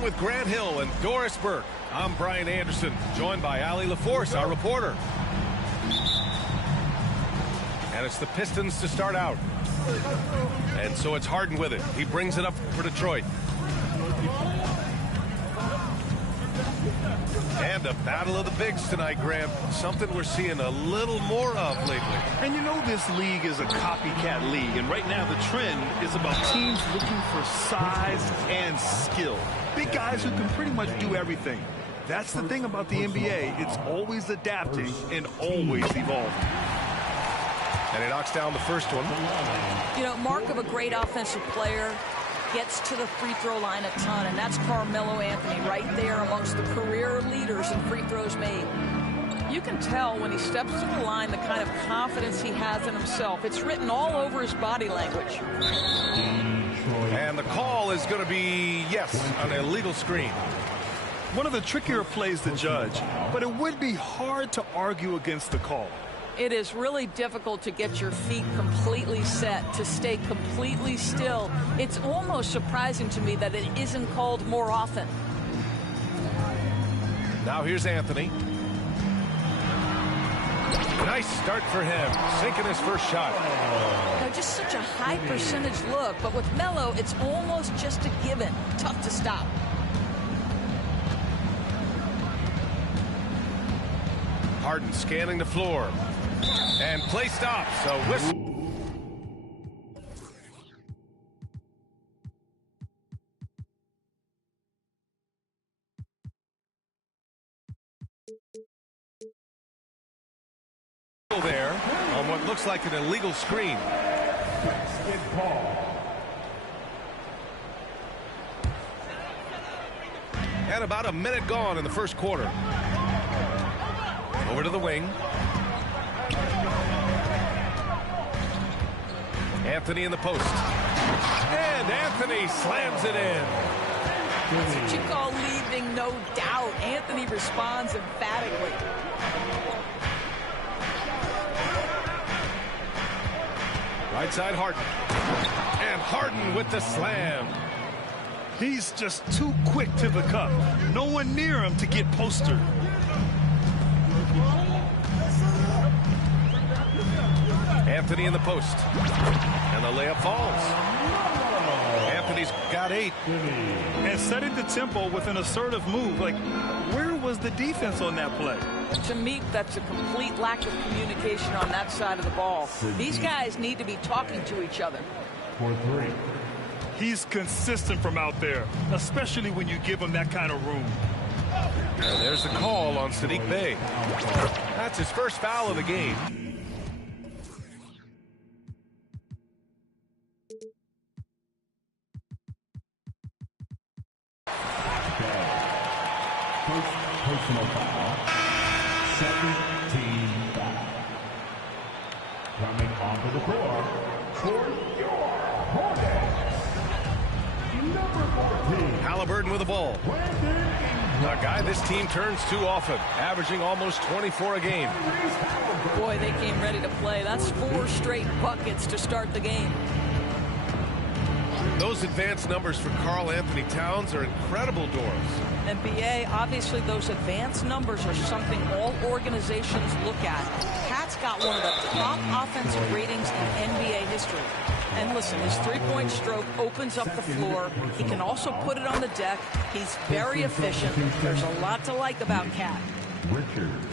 along with Grant Hill and Doris Burke, I'm Brian Anderson, joined by Allie LaForce, our reporter. And it's the Pistons to start out. And so it's Harden with it. He brings it up for Detroit. And a battle of the bigs tonight, Graham. Something we're seeing a little more of lately. And you know this league is a copycat league. And right now the trend is about teams looking for size and skill. Big guys who can pretty much do everything. That's the thing about the NBA. It's always adapting and always evolving. And he knocks down the first one. You know, mark of a great offensive player, gets to the free throw line a ton, and that's Carmelo Anthony right there amongst the career leaders in free throws made. You can tell when he steps to the line the kind of confidence he has in himself. It's written all over his body language. And the call is going to be, yes, an illegal screen. One of the trickier plays to judge, but it would be hard to argue against the call. It is really difficult to get your feet completely set, to stay completely still. It's almost surprising to me that it isn't called more often. Now here's Anthony. Nice start for him, sinking his first shot. Now, just such a high percentage look, but with Melo, it's almost just a given. Tough to stop. Harden scanning the floor. And play stops, so whistle. There on what looks like an illegal screen. And about a minute gone in the first quarter. Over to the wing. Anthony in the post. And Anthony slams it in. That's what you call leaving no doubt. Anthony responds emphatically. Right side Harden. And Harden with the slam. He's just too quick to the cup. No one near him to get postered. Anthony in the post. And the layup falls. Anthony's got 8. And setting the tempo with an assertive move. Like, where was the defense on that play? To me, that's a complete lack of communication on that side of the ball. These guys need to be talking to each other. For 3. He's consistent from out there, especially when you give him that kind of room. And there's the call on Sadiq Bey. That's his first foul of the game. First personal foul. 17 foul. Coming onto the floor for your Hornets. Number 14. Halliburton with the ball. A guy this team turns to often, averaging almost 24 a game. Boy, they came ready to play. That's 4 straight buckets to start the game. Those advanced numbers for Karl Anthony Towns are incredible, Doris. And BA, obviously those advanced numbers are something all organizations look at. Pat's got one of the top offensive ratings in NBA history. And listen, his three-point stroke opens up the floor. He can also put it on the deck. He's very efficient. There's a lot to like about Cat. Richards.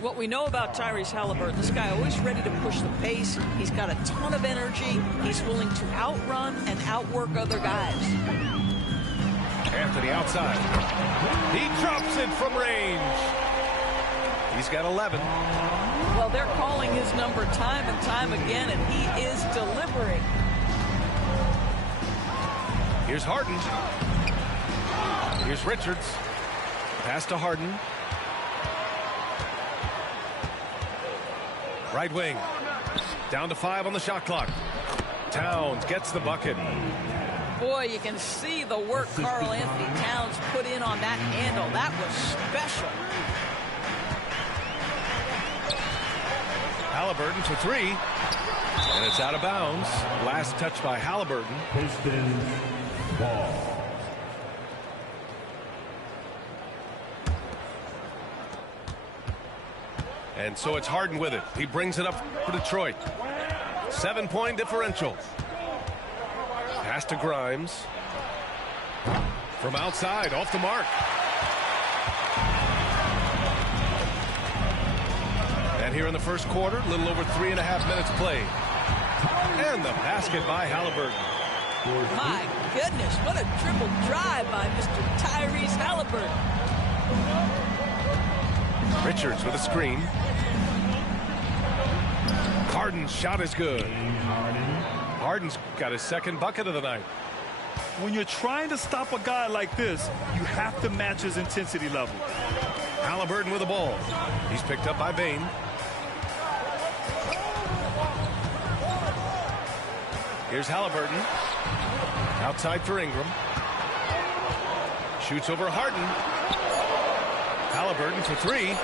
What we know about Tyrese Halliburton, this guy always ready to push the pace. He's got a ton of energy. He's willing to outrun and outwork other guys. Anthony outside. He drops it from range. He's got 11. Well, they're calling his number time and time again, and he is delivering. Here's Harden. Here's Richards. Pass to Harden. Right wing. Down to 5 on the shot clock. Towns gets the bucket. Boy, you can see the work Karl Anthony Towns put in on that handle. That was special. Halliburton for 3. And it's out of bounds. Last touch by Halliburton. Pistons ball. And so it's Harden with it. He brings it up for Detroit. 7-point differential. Pass to Grimes. From outside, off the mark. And here in the first quarter, a little over 3.5 minutes played. And the basket by Halliburton. My goodness, what a triple drive by Mr. Tyrese Halliburton. Richards with a screen. Harden's shot is good. Harden's got his second bucket of the night. When you're trying to stop a guy like this, you have to match his intensity level. Halliburton with the ball. He's picked up by Bane. Here's Halliburton. Outside for Ingram. Shoots over Harden. Halliburton for three.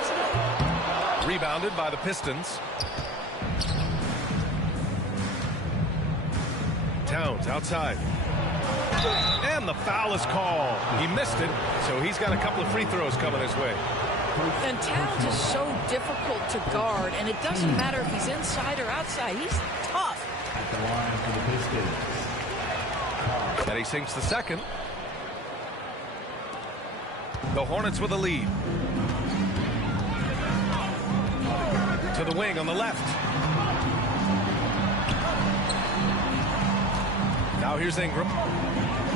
Rebounded by the Pistons. Towns outside. And the foul is called. He missed it, so he's got a couple of free throws coming his way. And Towns is so difficult to guard, and it doesn't matter if he's inside or outside. He's tough. At the line for the Pistons. And he sinks the second. The Hornets with a lead. To the wing on the left. Now here's Ingram.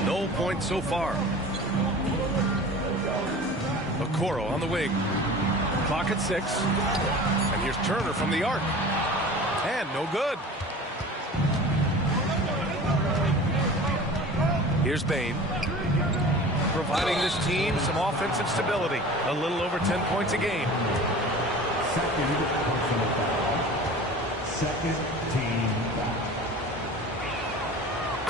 No points so far. Okoro on the wing. Clock at 6. And here's Turner from the arc. And no good. Here's Bane. Providing this team some offensive stability. A little over 10 points a game. Second personal foul. Second team foul.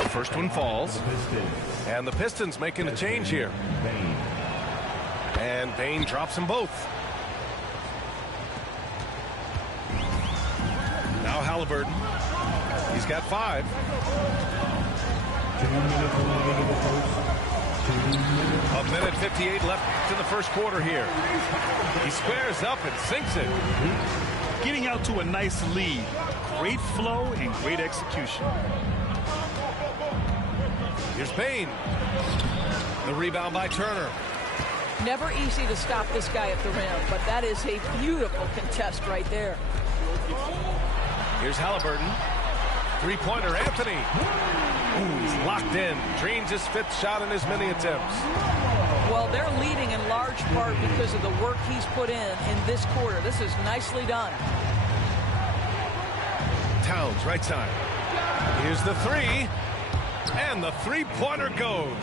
The first one falls. Pistons. And the Pistons making a change here. Bane. And Bane drops them both. Now Halliburton. He's got 5. 2 minutes remaining in the first. 2 minutes. A minute 58 left in the first quarter here. He squares up and sinks it. Getting out to a nice lead. Great flow and great execution. Here's Bane. The rebound by Turner. Never easy to stop this guy at the rim, but that is a beautiful contest right there. Here's Halliburton. Three-pointer, Anthony. Ooh, he's locked in. Dreams his 5th shot in as many attempts. Well, they're leading in large part because of the work he's put in this quarter. This is nicely done. Towns, right side. Here's the 3. And the three-pointer goes.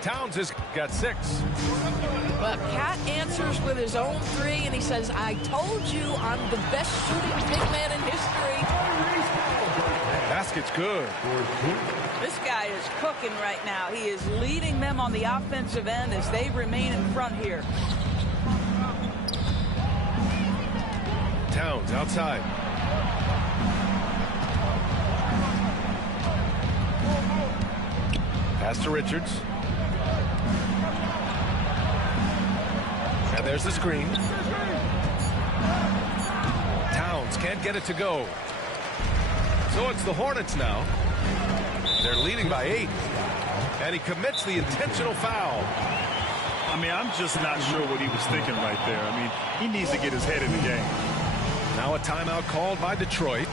Towns has got 6. But Cat answers with his own 3, and he says, I told you I'm the best shooting big man in history. Basket's good. This guy is cooking right now. He is leading them on the offensive end as they remain in front here. Towns outside. Pass to Richards. And there's the screen. Towns can't get it to go. So it's the Hornets now. They're leading by 8. And he commits the intentional foul. I mean, I'm just not sure what he was thinking right there. I mean, he needs to get his head in the game. Now a timeout called by Detroit.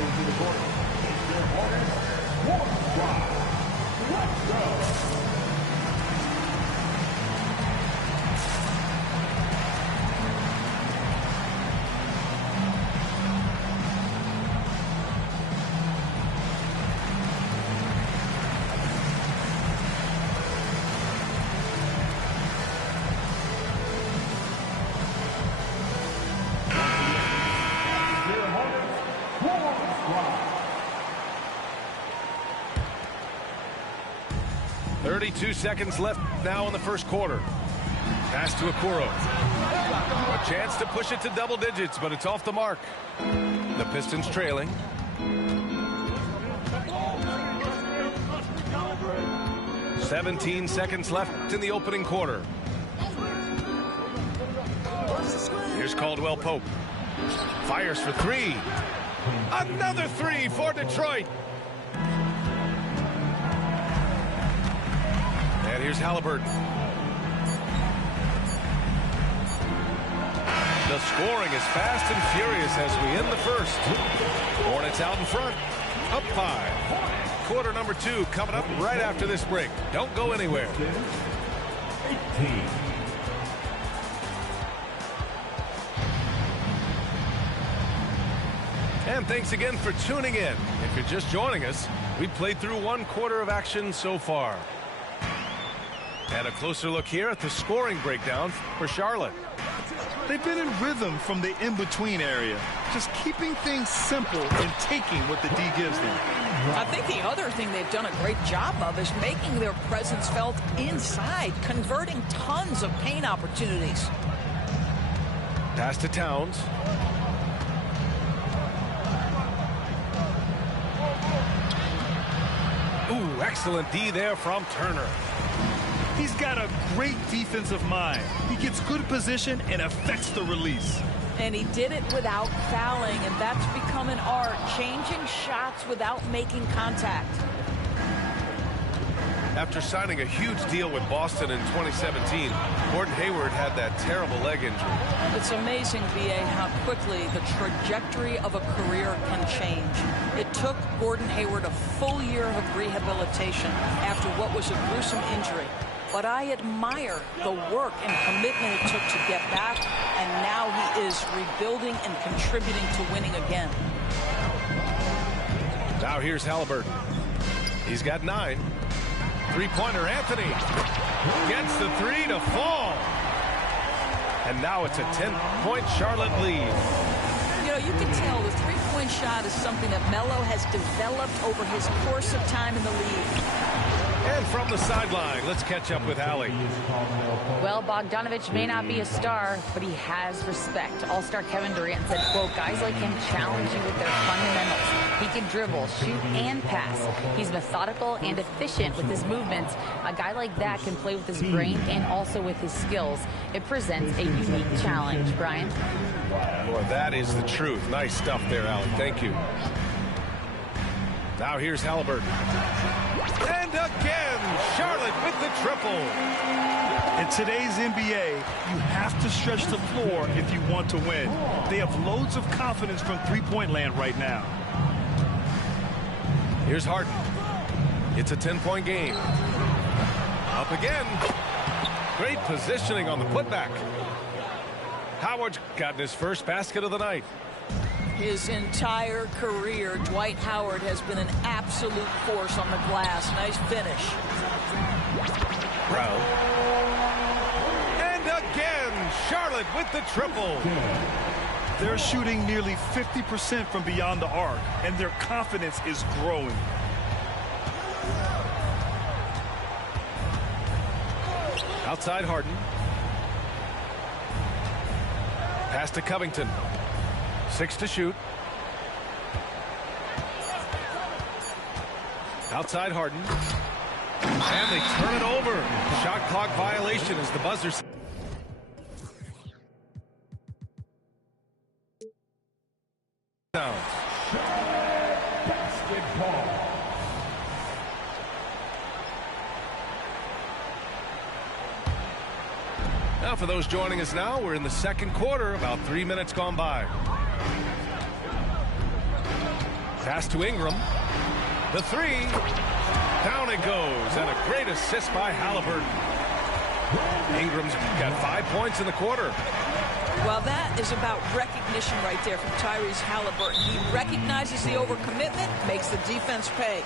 Into the court. It's their Hornets. Warm squad. Let's go. Their Hornets. Warm squad. 32 seconds left now in the first quarter. Pass to Okoro. A chance to push it to double digits, but it's off the mark. The Pistons trailing. 17 seconds left in the opening quarter. Here's Caldwell Pope. Fires for three. Another three for Detroit. And here's Halliburton. The scoring is fast and furious as we end the first. Hornets out in front. Up 5. Quarter number 2 coming up right after this break. Don't go anywhere. 18. And thanks again for tuning in. If you're just joining us, we've played through 1 quarter of action so far. And a closer look here at the scoring breakdown for Charlotte. They've been in rhythm from the in-between area, just keeping things simple and taking what the D gives them. I think the other thing they've done a great job of is making their presence felt inside, converting tons of paint opportunities. Pass to Towns. Ooh, excellent D there from Turner. He's got a great defensive mind. He gets good position and affects the release. And he did it without fouling, and that's become an art, changing shots without making contact. After signing a huge deal with Boston in 2017, Gordon Hayward had that terrible leg injury. It's amazing, B.A., how quickly the trajectory of a career can change. It took Gordon Hayward a full year of rehabilitation after what was a gruesome injury. But I admire the work and commitment it took to get back, and now he is rebuilding and contributing to winning again. Now here's Halliburton. He's got 9. Three-pointer, Anthony gets the 3 to fall. And now it's a 10-point Charlotte lead. You know, you can tell the three-point shot is something that Melo has developed over his course of time in the league. And from the sideline, let's catch up with Allie. Well, Bogdanovich may not be a star, but he has respect. All-star Kevin Durant said, quote, guys like him challenge you with their fundamentals. He can dribble, shoot, and pass. He's methodical and efficient with his movements. A guy like that can play with his brain and also with his skills. It presents a unique challenge, Brian. Boy, that is the truth. Nice stuff there, Allie. Thank you. Now here's Halliburton. And again, Charlotte with the triple. In today's NBA, you have to stretch the floor if you want to win. They have loads of confidence from three-point land right now. Here's Harden. It's a 10-point game. Up again. Great positioning on the putback. Howard's gotten his first basket of the night. His entire career, Dwight Howard has been an absolute force on the glass. Nice finish. Brown. And again, Charlotte with the triple. They're shooting nearly 50% from beyond the arc, and their confidence is growing. Outside Harden. Pass to Covington. 6 to shoot. Outside Harden. And they turn it over. Shot clock violation as the buzzer. Down. Basketball. Now for those joining us now, we're in the second quarter, about 3 minutes gone by. Pass to Ingram. The 3. Down it goes, and a great assist by Halliburton. Ingram's got 5 points in the quarter. Well, that is about recognition right there from Tyrese Halliburton. He recognizes the overcommitment, makes the defense pay.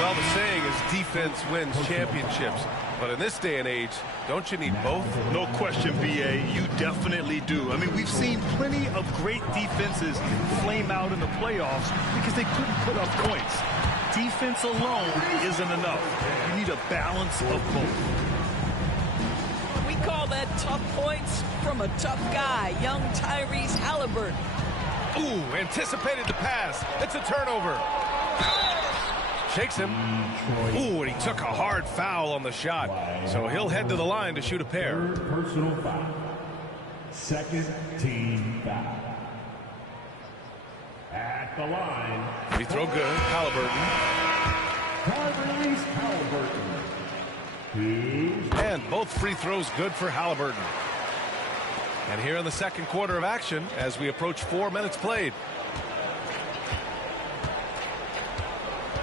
Well, the saying is defense wins championships. But in this day and age, don't you need both? No question, B.A., you definitely do. I mean, we've seen plenty of great defenses flame out in the playoffs because they couldn't put up points. Defense alone isn't enough. You need a balance of both. We call that tough points from a tough guy, young Tyrese Halliburton. Ooh, anticipated the pass. It's a turnover. Shakes him. Ooh, and he took a hard foul on the shot. So he'll head to the line to shoot a pair. Third personal foul. Second team foul. At the line. Free throw good. Halliburton. And both free throws good for Halliburton. And here in the second quarter of action as we approach 4 minutes played.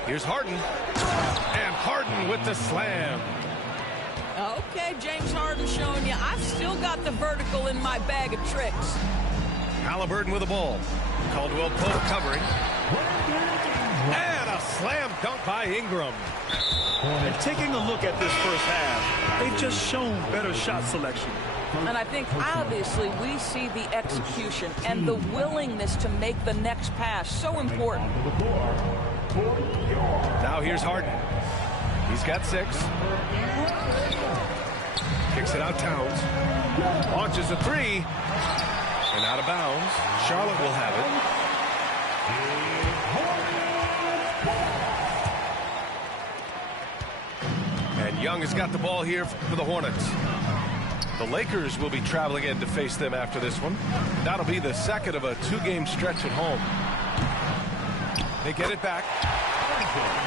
Here's Harden. And Harden with the slam. Okay, James Harden showing you I've still got the vertical in my bag of tricks. Halliburton with the ball. Caldwell Pope covering. And a slam dunk by Ingram. And taking a look at this first half, they've just shown better shot selection. And I think obviously we see the execution and the willingness to make the next pass so important. Now here's Harden. He's got 6. Kicks it out Towns. Launches a 3. And out of bounds. Charlotte will have it. And Young has got the ball here for the Hornets. The Lakers will be traveling in to face them after this one. That'll be the second of a 2-game stretch at home. They get it back.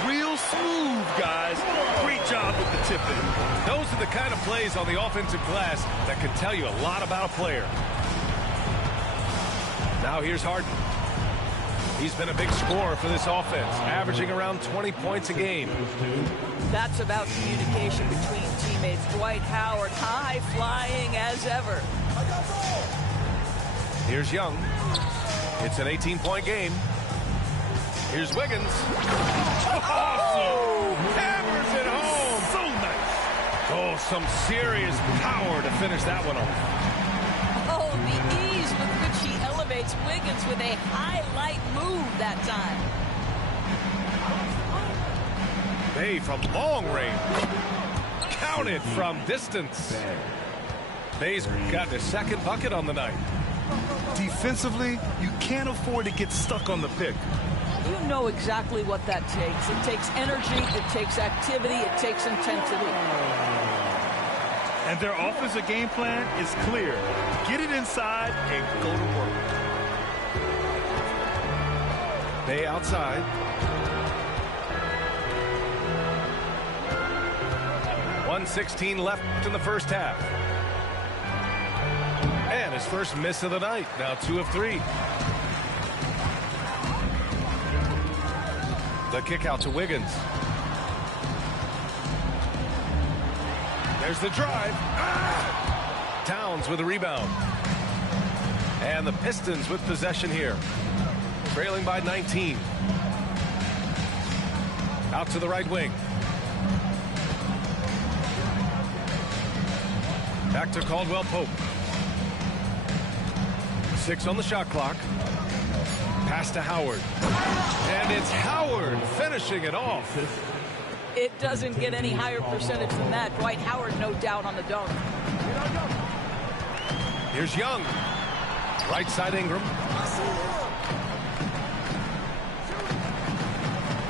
Real smooth, guys. Great job with the tip-in. Those are the kind of plays on the offensive glass that can tell you a lot about a player. Now here's Harden. He's been a big scorer for this offense, averaging around 20 points a game. That's about communication between teammates. Dwight Howard, high-flying as ever. Here's Young. It's an 18-point game. Here's Wiggins. Oh! Hammers it home. So nice. Oh, some serious power to finish that one off. Oh, the ease with which he elevates Wiggins with a highlight move that time. Bay from long range. Counted from distance. Bay's got the second bucket on the night. Defensively, you can't afford to get stuck on the pick. You know exactly what that takes. It takes energy, it takes activity, it takes intensity. And their offensive game plan is clear. Get it inside and go to work. Bay outside. .116 left in the first half. And his first miss of the night. Now 2 of 3. The kick out to Wiggins. There's the drive. Towns with a rebound. And the Pistons with possession here. Trailing by 19. Out to the right wing. Back to Caldwell Pope. 6 on the shot clock. Pass to Howard. And it's Howard finishing it off. It doesn't get any higher percentage than that. Dwight Howard, no doubt, on the dunk. Here's Young. Right side Ingram.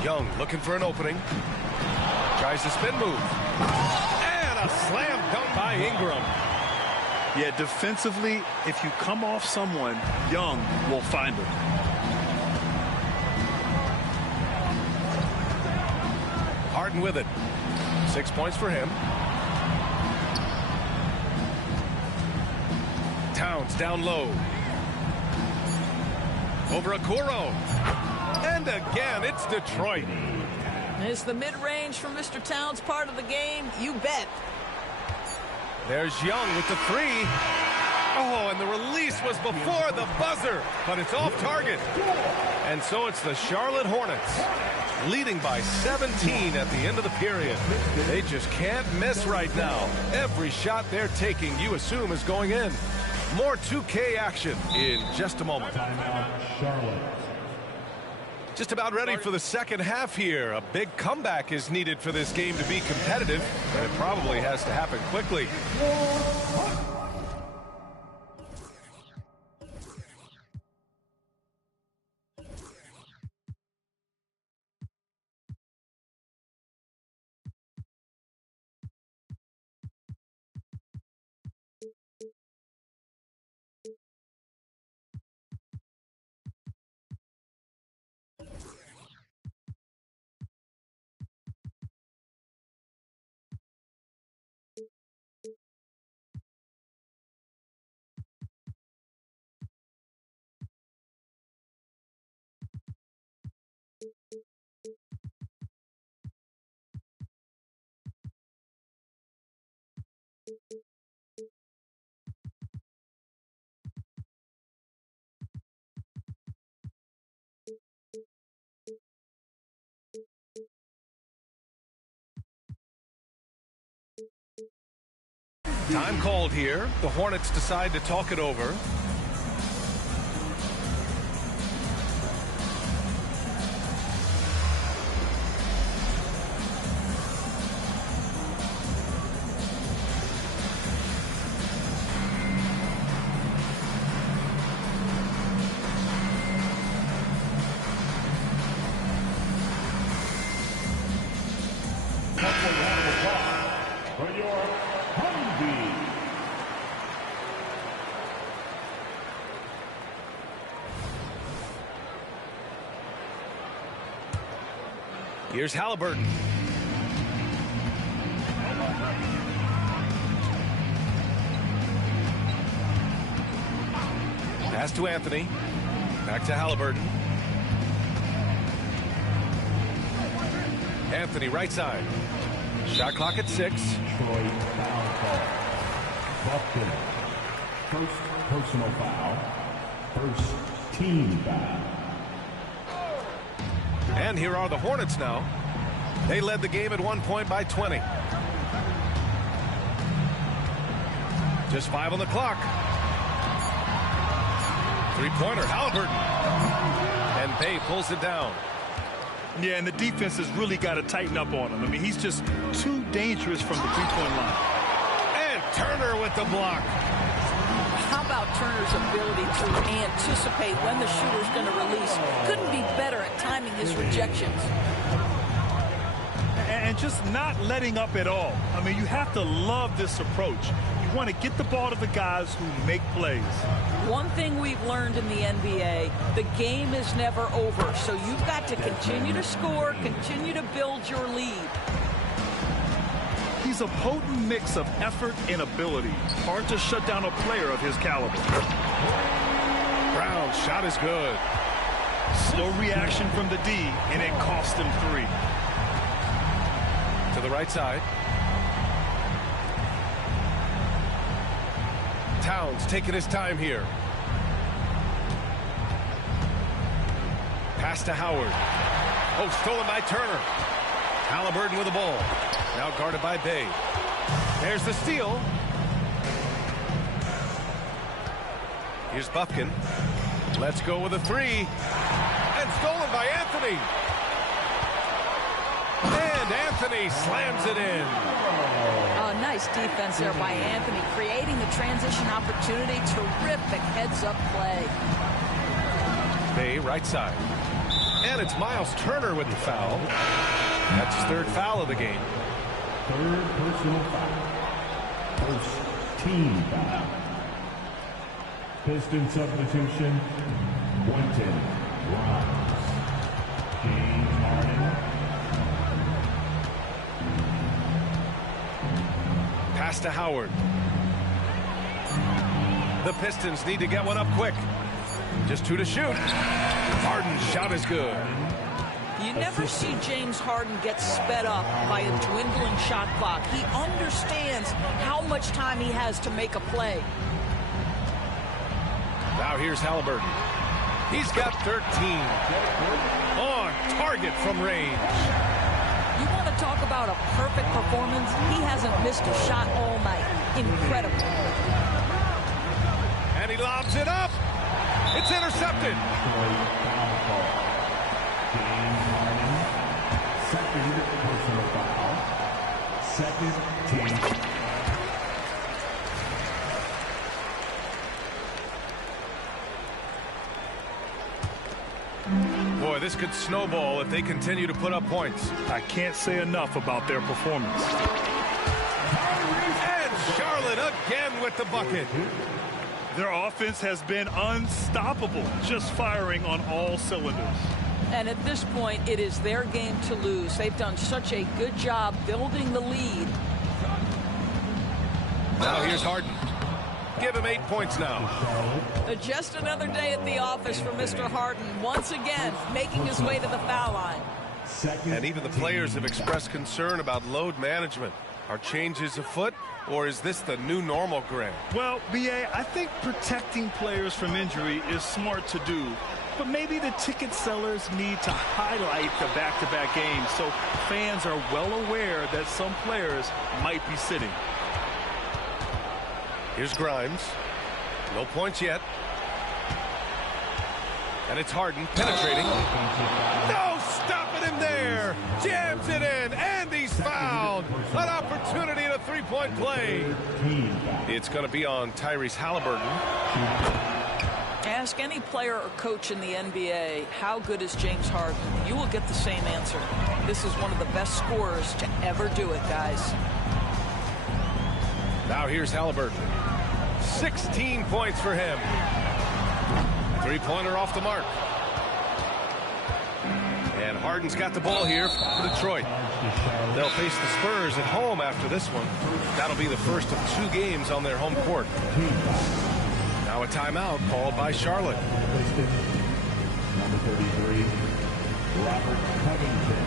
Young looking for an opening. Tries to spin move. And a slam dunk by Ingram. Yeah, defensively, if you come off someone, Young will find him. Harden with it. 6 points for him. Towns down low. Over Okoro. And again, it's Detroit. Is the mid-range from Mr. Towns part of the game? You bet. There's Young with the 3. Oh, and the release was before the buzzer, but it's off target. And so it's the Charlotte Hornets leading by 17 at the end of the period. They just can't miss right now. Every shot they're taking, you assume, is going in. More 2K action in just a moment. Timeout, Charlotte. Just about ready for the second half here. A big comeback is needed for this game to be competitive, and it probably has to happen quickly. Time called here. The Hornets decide to talk it over. Here's Halliburton. Pass to Anthony. Back to Halliburton. Anthony, right side. Shot clock at 6. Troy foul call. Buckton. First personal foul. First team foul. And here are the Hornets now. They led the game at one point by 20. Just 5 on the clock. Three-pointer, Halliburton. And Bay pulls it down. Yeah, and the defense has really got to tighten up on him. I mean, he's just too dangerous from the three-point line. And Turner with the block. How about Turner's ability to anticipate when the shooter's going to release? Couldn't be better at timing his rejections. And just not letting up at all. I mean, you have to love this approach. You want to get the ball to the guys who make plays. One thing we've learned in the NBA, the game is never over. So you've got to continue to score, continue to build your lead. He's a potent mix of effort and ability. Hard to shut down a player of his caliber. Brown's shot is good. Slow reaction from the D, and it cost him 3. To the right side. Towns taking his time here. Pass to Howard. Oh, stolen by Turner. Halliburton with the ball. Now guarded by Bay. There's the steal. Here's Buffkin. Let's go with a 3. And stolen by Anthony. And Anthony slams it in. Oh, nice defense there by Anthony, creating the transition opportunity. Terrific heads-up play. Bay, right side. And it's Miles Turner with the foul. That's his 3rd foul of the game. 3rd personal foul. First team foul. Piston substitution. Quentin Grimes. James Harden. Pass to Howard. The Pistons need to get one up quick. Just 2 to shoot. Harden's shot is good. You never see James Harden get sped up by a dwindling shot clock. He understands how much time he has to make a play. Now here's Halliburton. He's got 13. On target from range. You want to talk about a perfect performance? He hasn't missed a shot all night. Incredible. And he lobs it up. It's intercepted. Second personal foul. Second team. Boy, this could snowball if they continue to put up points. I can't say enough about their performance. And Charlotte again with the bucket. Their offense has been unstoppable, just firing on all cylinders. And at this point, it is their game to lose. They've done such a good job building the lead. Now here's Harden. Give him 8 points now. Just another day at the office for Mr. Harden. Once again, making his way to the foul line. And even the players have expressed concern about load management. Are changes afoot, or is this the new normal, Grant? Well, B.A., I think protecting players from injury is smart to do. But maybe the ticket sellers need to highlight the back-to-back games so fans are well aware that some players might be sitting. Here's Grimes. No points yet. And it's Harden penetrating. No stopping him there. Jams it in, and he's fouled. An opportunity at a three-point play. It's going to be on Tyrese Halliburton. Ask any player or coach in the NBA, how good is James Harden? You will get the same answer. This is one of the best scorers to ever do it, guys. Now here's Halliburton. 16 points for him. Three-pointer off the mark. And Harden's got the ball here for Detroit. They'll face the Spurs at home after this one. That'll be the first of 2 games on their home court. Now a timeout called by Charlotte. Number 33, Robert Covington.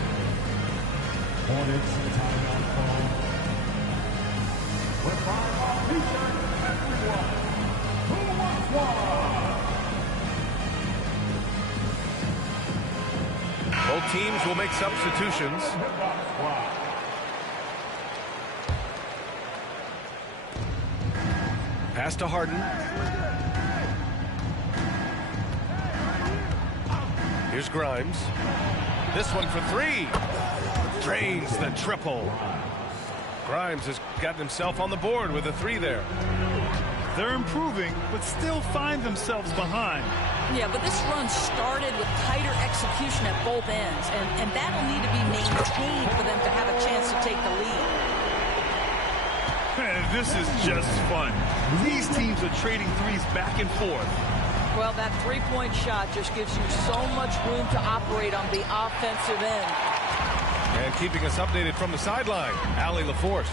Hornets timeout call. With 5 on feature, everyone who wants one. Both teams will make substitutions. Pass to Harden. Here's Grimes. This one for 3. Drains the triple. Grimes has gotten himself on the board with a 3 there. They're improving, but still find themselves behind. Yeah, but this run started with tighter execution at both ends, and that'll need to be maintained for them to have a chance to take the lead. Man, this is just fun. These teams are trading threes back and forth. Well, that three-point shot just gives you so much room to operate on the offensive end. And keeping us updated from the sideline, Allie LaForce.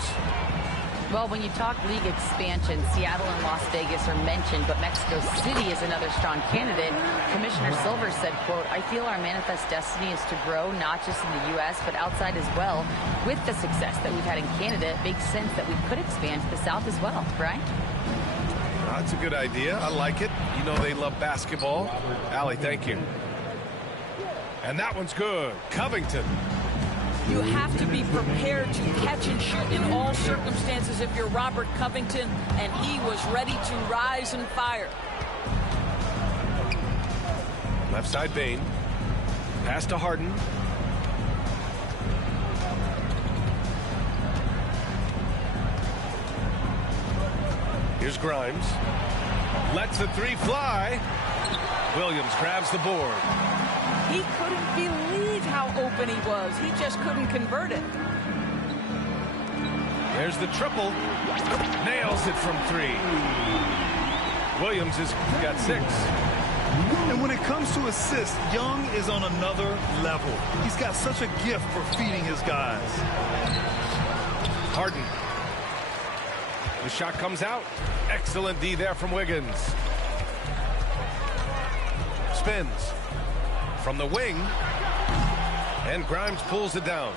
Well, when you talk league expansion, Seattle and Las Vegas are mentioned, but Mexico City is another strong candidate. Commissioner Silver said, quote, "I feel our manifest destiny is to grow not just in the U.S., but outside as well. With the success that we've had in Canada, it makes sense that we could expand to the South as well." Right? That's a good idea. I like it. You know they love basketball. Allie, thank you. And that one's good. Covington. You have to be prepared to catch and shoot in all circumstances if you're Robert Covington, and he was ready to rise and fire. Left side Bane. Pass to Harden. Here's Grimes. Lets the 3 fly. Williams grabs the board. He couldn't believe how open he was. He just couldn't convert it. There's the triple. Nails it from 3. Williams has got 6. And when it comes to assists, Young is on another level. He's got such a gift for feeding his guys. Harden. The shot comes out. Excellent D there from Wiggins. Spins from the wing. And Grimes pulls it down.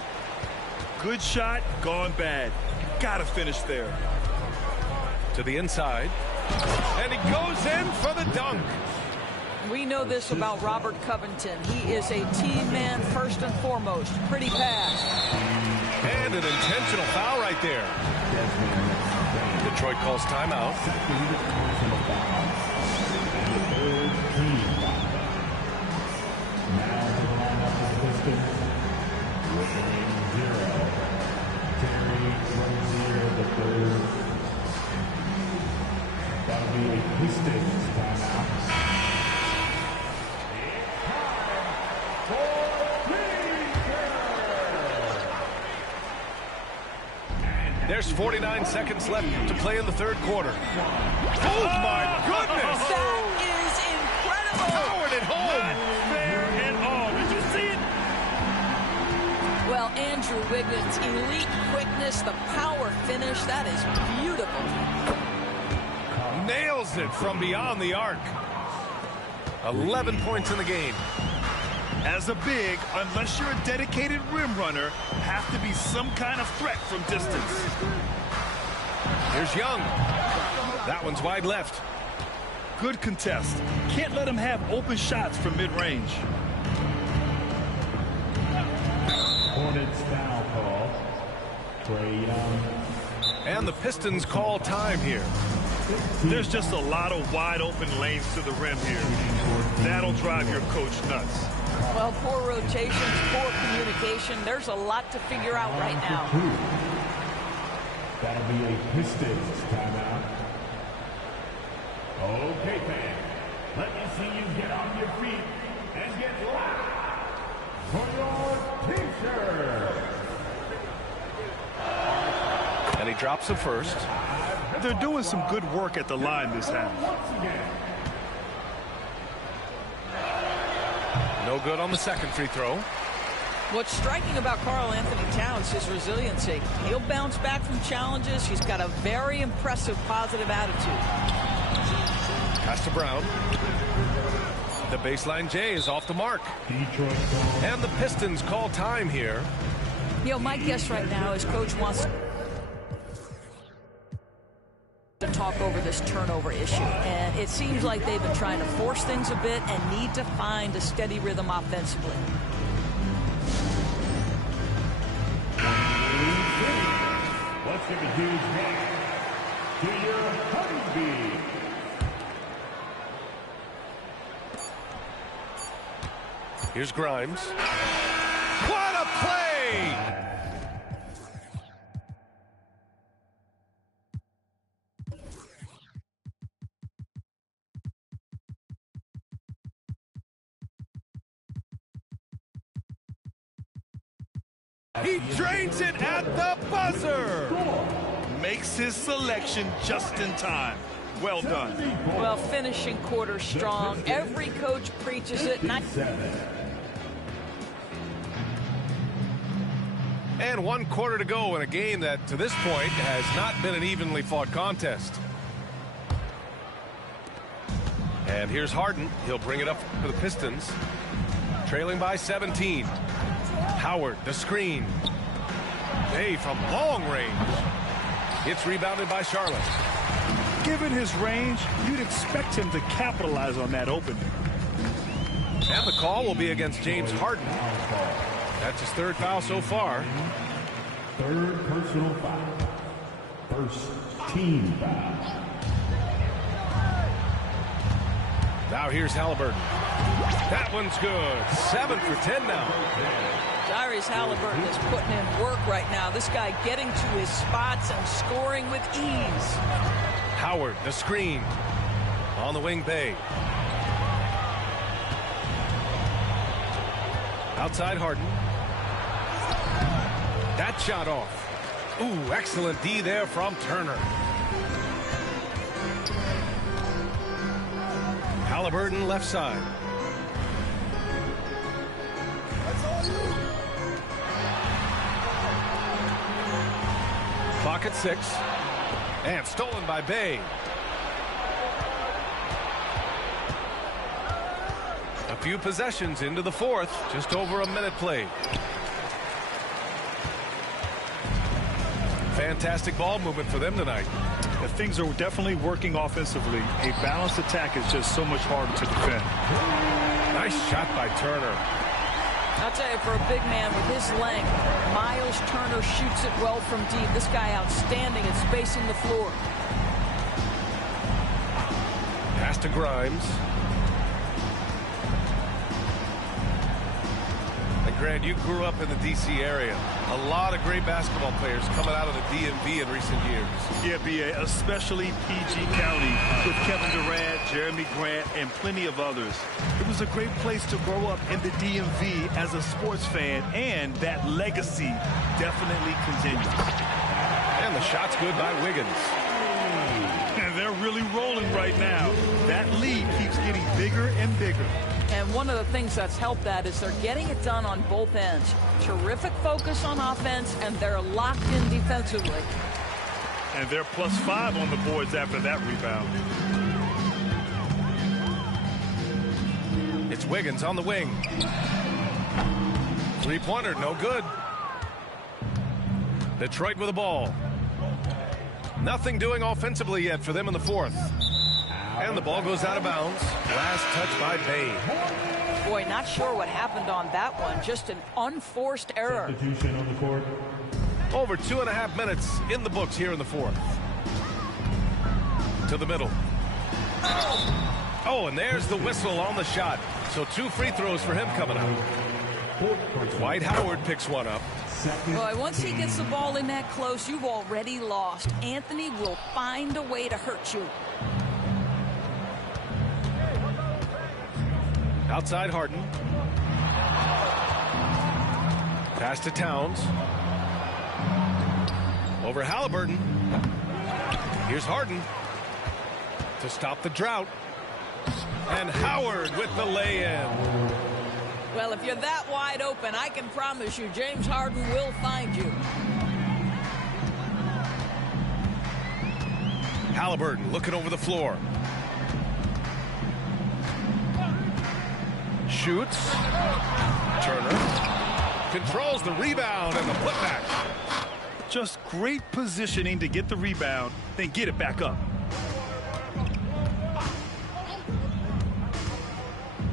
Good shot, gone bad. Gotta finish there. To the inside. And he goes in for the dunk. We know this about Robert Covington. He is a team man first and foremost. Pretty pass. And an intentional foul right there. Detroit calls timeout. That'll be a Pistons timeout. There's 49 seconds left to play in the third quarter. Oh, my goodness! That is incredible! Powered it home! Not fair at all. Did you see it? Well, Andrew Wiggins, elite quickness, the power finish, that is beautiful. Nails it from beyond the arc. 11 points in the game. As a big, unless you're a dedicated rim runner, have to be some kind of threat from distance. Here's Young. That one's wide left. Good contest. Can't let him have open shots from mid-range. Hornets foul call. Trae Young. And the Pistons call time here. There's just a lot of wide open lanes to the rim here. That'll drive your coach nuts. Well, poor rotations, poor communication. There's a lot to figure out right now. That'll be a Pistons timeout. Okay, fans. Let me see you get on your feet and get loud for your t-shirt. And he drops the first. They're doing some good work at the line this half. Once again. No good on the second free throw. What's striking about Karl Anthony Towns is his resiliency. He'll bounce back from challenges. He's got a very impressive positive attitude. Pass to Brown. The baseline J is off the mark. Detroit And the Pistons call time here. You know, my guess right now is Coach wants to talk over this turnover issue. And it seems like they've been trying to force things a bit and need to find a steady rhythm offensively. Let's give a huge hand to your honeybee. Here's Grimes. What a play! He drains it at the buzzer. Makes his selection just in time. Well done. Well, finishing quarter strong. Every coach preaches it. And 1 quarter to go in a game that, to this point, has not been an evenly fought contest. And here's Harden. He'll bring it up for the Pistons. Trailing by 17. Howard, the screen. Bay from long range. It's rebounded by Charlotte. Given his range, you'd expect him to capitalize on that opening. And the call will be against James Harden. That's his third foul so far. Third personal foul. First team foul. Now here's Halliburton. That one's good. 7 for 10 now. Tyrese Halliburton is putting in work right now. This guy getting to his spots and scoring with ease. Howard, the screen. On the wing, Bay. Outside Harden. That shot off. Ooh, excellent D there from Turner. Halliburton left side. Clock at 6. And stolen by Bay. A few possessions into the fourth. Just over a minute played. Fantastic ball movement for them tonight. Things are definitely working offensively. A balanced attack is just so much harder to defend. Nice shot by Turner. I'll tell you, for a big man with his length, Miles Turner shoots it well from deep. This guy outstanding at spacing the floor. Pass to Grimes. And Grant, you grew up in the D.C. area. A lot of great basketball players coming out of the DMV in recent years. Yeah, B.A., especially PG County with Kevin Durant, Jeremy Grant, and plenty of others. It was a great place to grow up in the DMV as a sports fan, and that legacy definitely continues. And the shot's good by Wiggins. And they're really rolling right now. That lead keeps getting bigger and bigger. And one of the things that's helped that is they're getting it done on both ends. Terrific focus on offense, and they're locked in defensively. And they're +5 on the boards after that rebound. It's Wiggins on the wing. Three-pointer, no good. Detroit with the ball. Nothing doing offensively yet for them in the fourth. And the ball goes out of bounds. Last touch by Bain. Boy, not sure what happened on that one. Just an unforced error. Substitution on the court. Over 2.5 minutes in the books here in the fourth. To the middle. Oh, and there's the whistle on the shot. So 2 free throws for him coming up. Dwight Howard picks one up. Boy, once he gets the ball in that close, you've already lost. Anthony will find a way to hurt you. Outside Harden. Pass to Towns. Over Halliburton. Here's Harden to stop the drought. And Howard with the lay-in. Well, if you're that wide open, I can promise you James Harden will find you. Halliburton looking over the floor. Shoots. Turner controls the rebound and the putback. Just great positioning to get the rebound, then get it back up.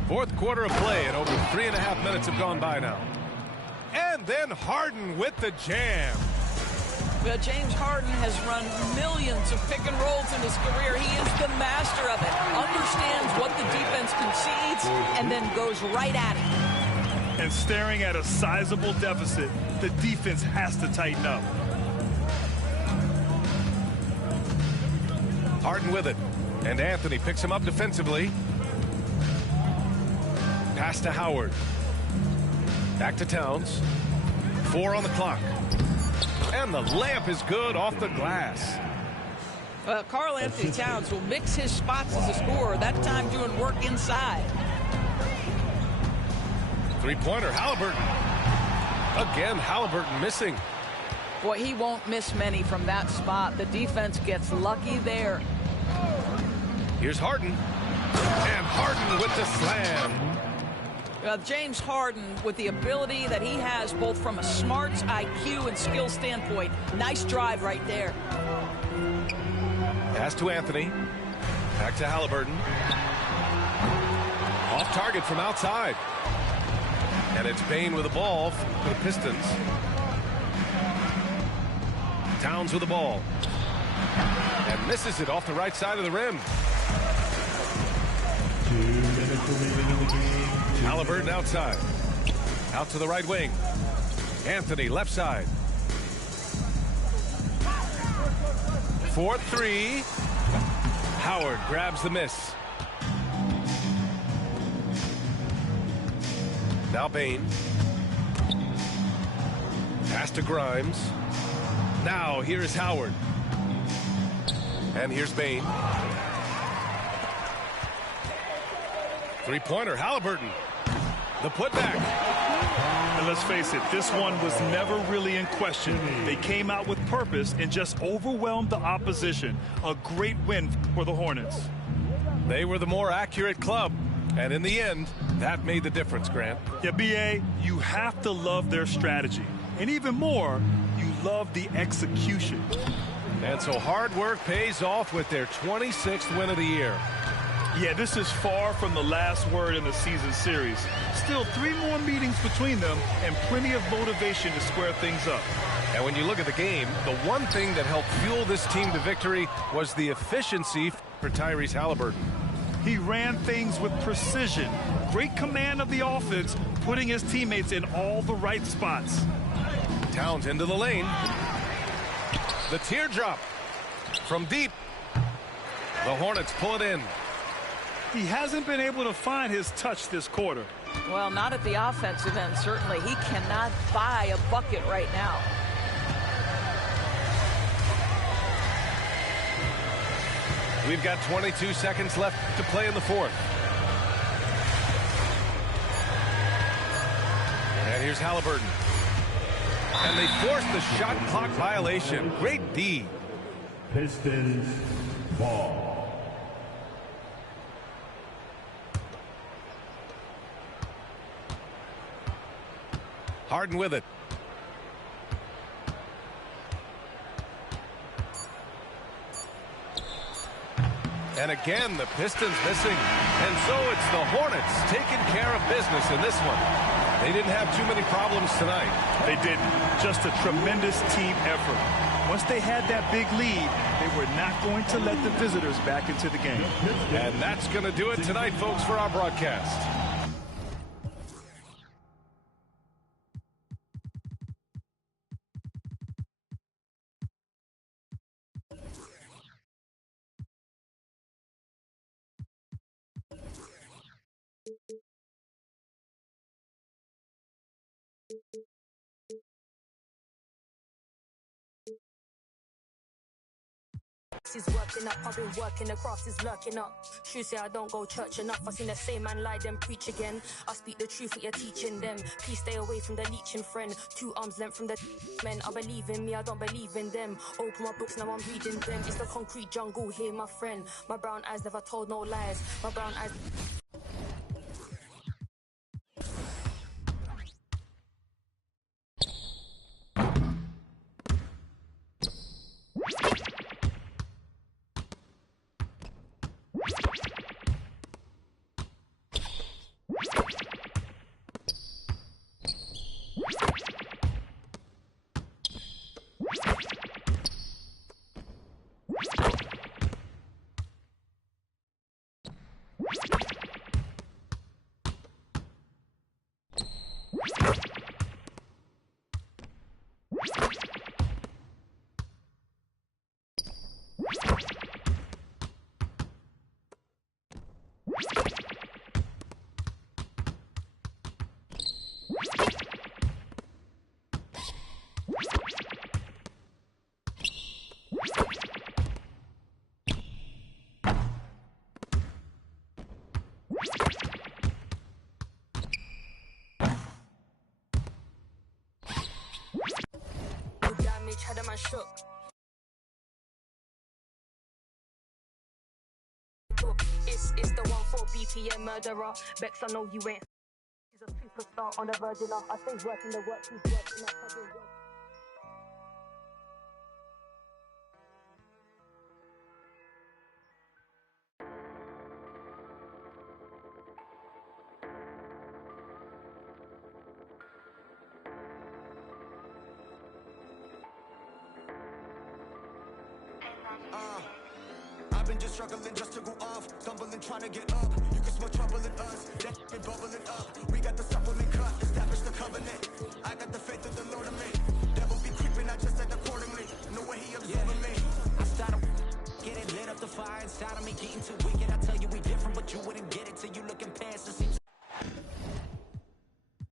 Fourth quarter of play, and over 3.5 minutes have gone by now. And then Harden with the jam. Well, James Harden has run millions of pick and rolls in his career. He is the master of it. Understands what the defense concedes and then goes right at it. And staring at a sizable deficit, the defense has to tighten up. Harden with it. And Anthony picks him up defensively. Pass to Howard. Back to Towns. 4 on the clock. And the layup is good off the glass. Well, Karl Anthony Towns will mix his spots as a scorer, that time doing work inside. Three-pointer, Halliburton. Again, Halliburton missing. Boy, he won't miss many from that spot. The defense gets lucky there. Here's Harden. And Harden with the slam. James Harden, with the ability that he has both from a smarts, IQ, and skill standpoint, nice drive right there. Pass to Anthony. Back to Halliburton. Off target from outside. And it's Bain with the ball for the Pistons. Towns with the ball. And misses it off the right side of the rim. 2 minutes remaining in the game. Halliburton outside. Out to the right wing. Anthony left side. 4-3. Howard grabs the miss. Now Bain. Pass to Grimes. Now here is Howard. And here's Bain. Three-pointer, Halliburton. The putback. And let's face it, this one was never really in question. They came out with purpose and just overwhelmed the opposition. A great win for the Hornets. They were the more accurate club. And in the end, that made the difference, Grant. Yeah, B.A., you have to love their strategy. And even more, you love the execution. And so hard work pays off with their 26th win of the year. Yeah, this is far from the last word in the season series. Still 3 more meetings between them and plenty of motivation to square things up. And when you look at the game, the one thing that helped fuel this team to victory was the efficiency for Tyrese Halliburton. He ran things with precision. Great command of the offense, putting his teammates in all the right spots. Towns into the lane. The teardrop from deep. The Hornets pull it in. He hasn't been able to find his touch this quarter. Well, not at the offensive end, certainly. He cannot buy a bucket right now. We've got 22 seconds left to play in the fourth. And here's Halliburton. And they force the shot clock violation. Great D. Pistons ball. Harden with it. And again, the Pistons missing. And so it's the Hornets taking care of business in this one. They didn't have too many problems tonight. They didn't. Just a tremendous team effort. Once they had that big lead, they were not going to let the visitors back into the game. And that's going to do it tonight, folks, for our broadcast. Is working up, I've been working, the grass is lurking up. True say I don't go church enough. I seen the same man lie, then preach again. I speak the truth, what you're teaching them. Please stay away from the leeching friend. 2 arms length from the men. I believe in me, I don't believe in them. Open my books, now I'm reading them. It's the concrete jungle here, my friend. My brown eyes never told no lies. My brown eyes. Had a man shook. It's the one for BPM murderer. Bex, I know you ain't. He's a superstar on the virgin of. I stay working the work, he's working up. I've been just struggling just to go off, stumbling trying to get up. You can smell trouble in us, that been bubbling up. We got the supplement cut, establish the covenant. I got